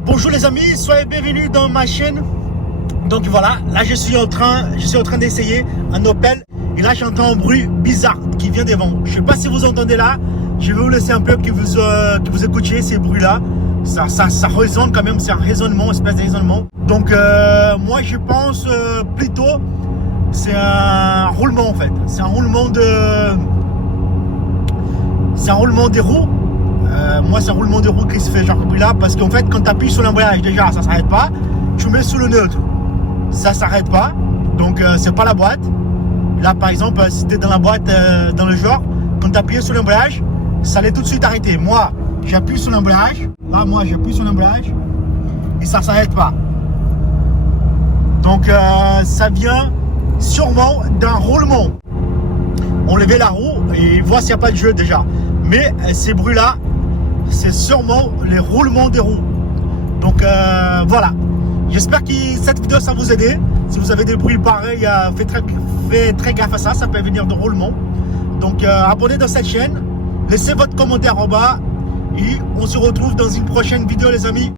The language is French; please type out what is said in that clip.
Bonjour les amis, soyez bienvenus dans ma chaîne. Donc voilà, là je suis en train d'essayer un Opel et là j'entends un bruit bizarre qui vient devant. Je sais pas si vous entendez là. Je vais vous laisser un peu que vous écoutiez ces bruits là. Ça résonne quand même, c'est un résonnement, espèce de résonnement. Donc moi je pense plutôt c'est un roulement en fait. C'est un roulement des roues. Moi c'est un roulement de roue qui se fait genre comme là, parce qu'en fait quand tu appuies sur l'embrayage déjà ça s'arrête pas, tu mets sous le neutre, ça s'arrête pas, donc c'est pas la boîte. Là par exemple si tu es dans la boîte dans le genre, quand tu appuies sur l'embrayage ça allait tout de suite arrêter. Moi j'appuie sur l'embrayage, là moi j'appuie sur l'embrayage et ça s'arrête pas. Donc ça vient sûrement d'un roulement. On levait la roue et voit s'il n'y a pas de jeu déjà, mais ces bruits là c'est sûrement les roulements des roues. Donc voilà, j'espère que cette vidéo ça vous aide. Si vous avez des bruits pareils, faites très gaffe à ça, ça peut venir de roulement. Donc abonnez dans cette chaîne, laissez votre commentaire en bas et on se retrouve dans une prochaine vidéo les amis.